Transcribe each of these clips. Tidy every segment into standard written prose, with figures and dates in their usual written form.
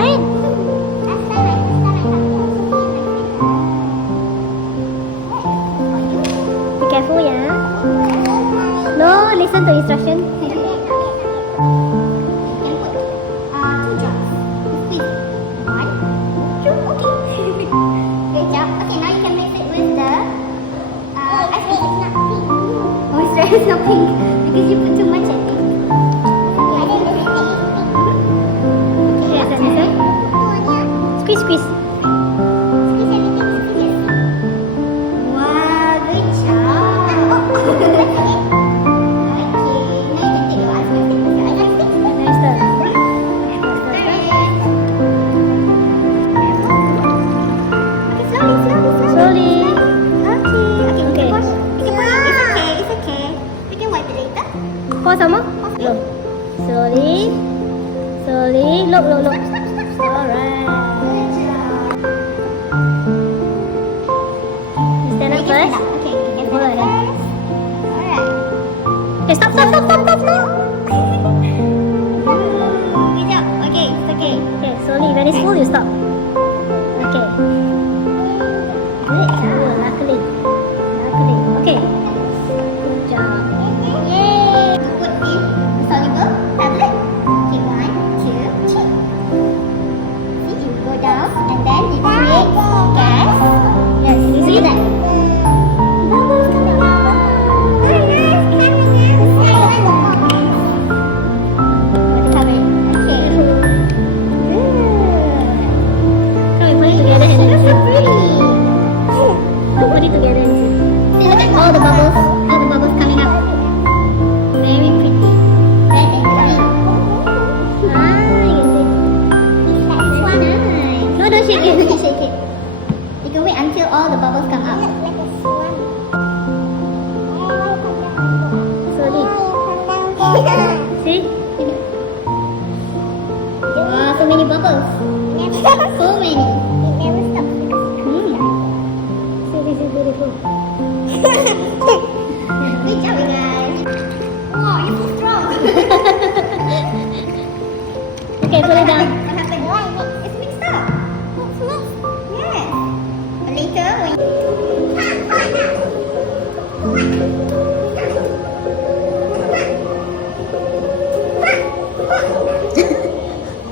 right? Be careful, yeah. No, listen to instruction. It's not pink because you put too much, I think. Yes, and this one. Squeeze, squeeze. Wow, good job. Slowly. Pour some more? Look. Slowly. Slowly. Look, look, look. Alright. You stand up first. Okay, Go ahead. Alright. Okay, stop, stop, stop, stop, stop, stop. Good job. Okay, it's okay. Okay, slowly. When it's full, you stop. Okay. Good. Oh, luckily. Luckily. Okay. Good job. Yay! Put in soluble tablet. Okay, 1, 2, 3. See, you go down and then you create gas. Yes, you see that? Bubbles coming out. Very nice, coming out. Cover it. Okay. Come, we put it together and then That's so pretty. put it together and see. See, look at all the bubbles coming up. Very pretty. Red and green. Ah, you see. It's like this one, nice. No, don't shake it. You can shake it. You can wait until all the bubbles come out. Slowly. See? Wow, so many bubbles. So many. See, this is beautiful. Good job, you guys. Wow, you're so strong. Okay, put it down. What happened? It's mixed up. Yes. But later,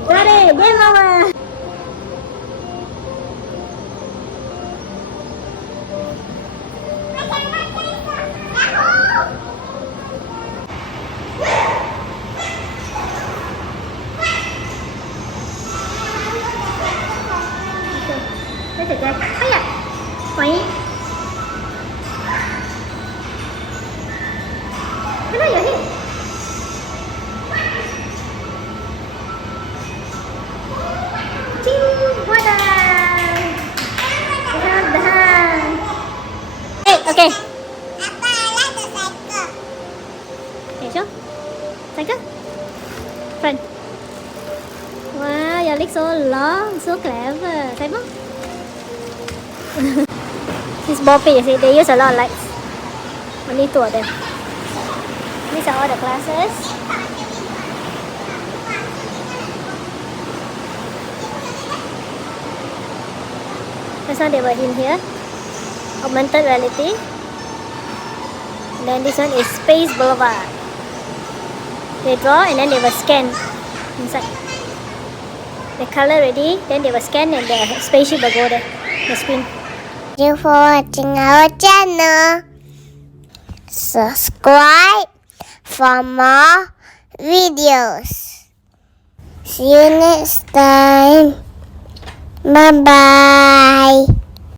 Got it! Game over! Let's go. Hiya! Point. Hello, your head. Ching! Well done! Well done! Hey, okay. Okay, show. Cycle. Front. Wow, your legs so long, so clever. Say more. This ball pit, you see, they use a lot of lights. Only 2 of them. These are all the classes. This one they were in here. Augmented reality. And then this one is Space Boulevard. They draw and then they will scan inside. They color ready, then they will scan and the spaceship will go there. The screen. Thank you for watching our channel. Subscribe for more videos. See you next time. Bye bye.